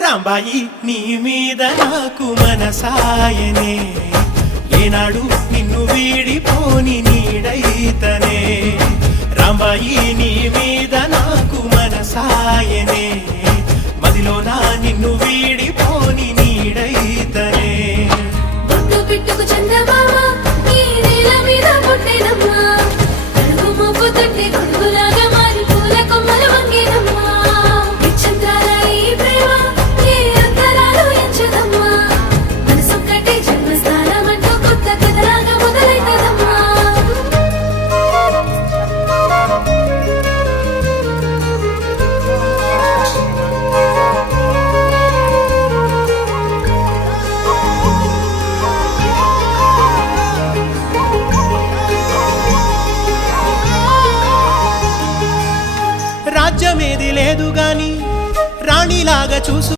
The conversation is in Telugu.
రాంబాయి నీ మీద నాకు మనసాయనే ఏనాడు నిన్ను వీడిపోని నీడైతనే రాంబాయి నీ మీద నాకు మనసాయనే మదిలో నా నిన్ను వీడిపోని నీడైతనే బొట్టు పిట్టుకు చందమామ ఈ నేల మీద పుట్టినమ్మా కడుగు మోపు తట్టి గొడుగులాగా మారి పూల కొమ్మలు వంగేనమ్మా విచిత్రాల ఈ ప్రేమ ఏ అంతరాలు ఎంచదమ్మా మనసొక్కటి జన్మస్థానం అంటూ కొత్త కథలాగా మొదలైతదమ్మా రాజ్యమేది లేదు గాని రాణిలాగా చూసు